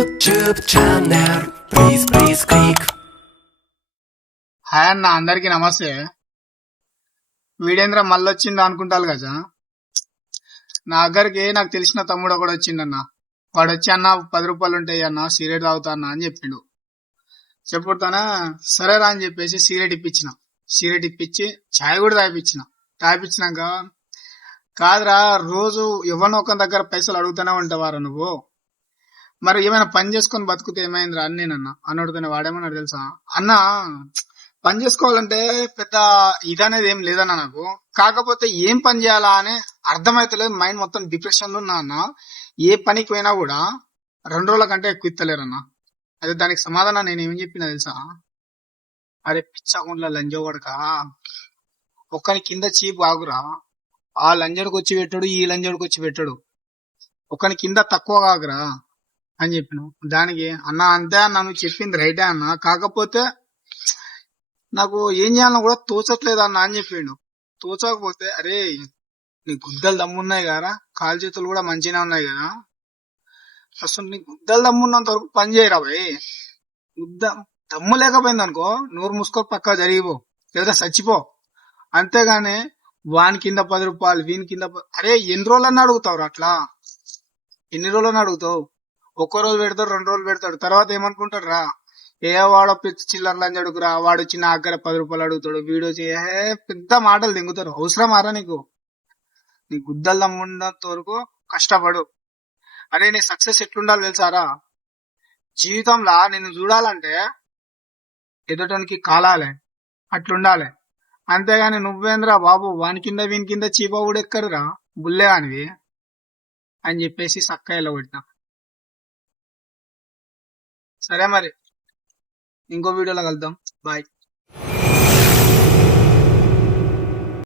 YouTube channel. Please click. Hi అన్న, అందరికి నమస్తే. వీడేంద్ర మళ్ళొచ్చిండు అనుకుంటారు కదా. నా దగ్గరికి నాకు తెలిసిన తమ్ముడు ఒకడు వచ్చిండన్న. వాడు వచ్చి అన్న 10 రూపాయలు ఉంటాయి అన్న, సిగరెట్ తాగుతా అన్న అని చెప్పిండు. చెప్పుతానా సరేరా అని చెప్పేసి సిగరెట్ ఇప్పించి ఛాయ్ కూడా తాగిపించినాక కాదురా, రోజు ఎవరినో ఒక దగ్గర పైసలు అడుగుతూనే ఉంటావారా నువ్వు, మరి ఏమైనా పని చేసుకొని బతుకుతే ఏమైందిరా అని నేనన్నా. అన్నడుతోనే వాడేమన్నాడు తెలుసా, అన్న పని చేసుకోవాలంటే పెద్ద ఇదనేది ఏం లేదన్న నాకు, కాకపోతే ఏం పని చేయాలా అని అర్థమైతలేదు, మైండ్ మొత్తం డిప్రెషన్ లో ఉన్నా అన్న. ఏ పనికి పోయినా కూడా 2 రోజుల కంటే ఎక్కువ ఇస్తలేరన్న. అదే దానికి సమాధానం నేను ఏం చెప్పినా తెలుసా, అరే పిచ్చకుండా లంజోగడక, ఒక్కని కింద చీప్ ఆగురా, ఆ లంజడికి వచ్చి పెట్టాడు, ఈ లంజడికి వచ్చి పెట్టాడు, ఒకని కింద తక్కువ కాకురా అని చెప్పిన. దానికి అన్న అంతే అన్న, నువ్వు చెప్పింది రైటే అన్న, కాకపోతే నాకు ఏం చేయాలన్నా కూడా తోచట్లేదు అన్న అని చెప్పిండు. తోచకపోతే అరే నీ గుద్దలు దమ్మున్నాయి కదా, కాలు చేతులు కూడా మంచిగా ఉన్నాయి కదా, అసలు నీ గుద్దలు దమ్మున్నంత వరకు పని చేయరా భయ్. దమ్ము లేకపోయింది అనుకో, నోరు మూసుకో పక్కా జరిగిపో, లేదా చచ్చిపో. అంతేగాని వాని కింద 10 రూపాయలు, వీని కింద అరే ఎన్ని రోజులన్నా అడుగుతావు అట్లా, ఎన్ని రోజులని అడుగుతావు? 1 రోజు పెడతాడు, 2 రోజులు పెడతాడు, తర్వాత ఏమనుకుంటాడు రా, ఏ వాడో పిచ్చి చిల్లర్లు అని అడుగురా, వాడు వచ్చి నా దగ్గర 10 రూపాయలు అడుగుతాడు, వీడియో పెద్ద మాటలు దింగుతారు. అవసరం ఆరా నీకు? నీ గుద్దలు దమ్మున్నంత వరకు కష్టపడు. అరే నీ సక్సెస్ ఎట్లుండాలి తెలుసారా, జీవితంలో నిన్ను చూడాలంటే ఎదుటానికి కాలాలే, అట్లుండాలి. అంతేగాని నువ్వేంద్రా బాబు వాని కింద వీని కింద చీప కూడా ఎక్కరురా బుల్లే అనివి అని చెప్పేసి సక్కాయలో పెట్టినా. సరే మరి ఇంకో వీడియోలో కలుద్దాం, బాయ్.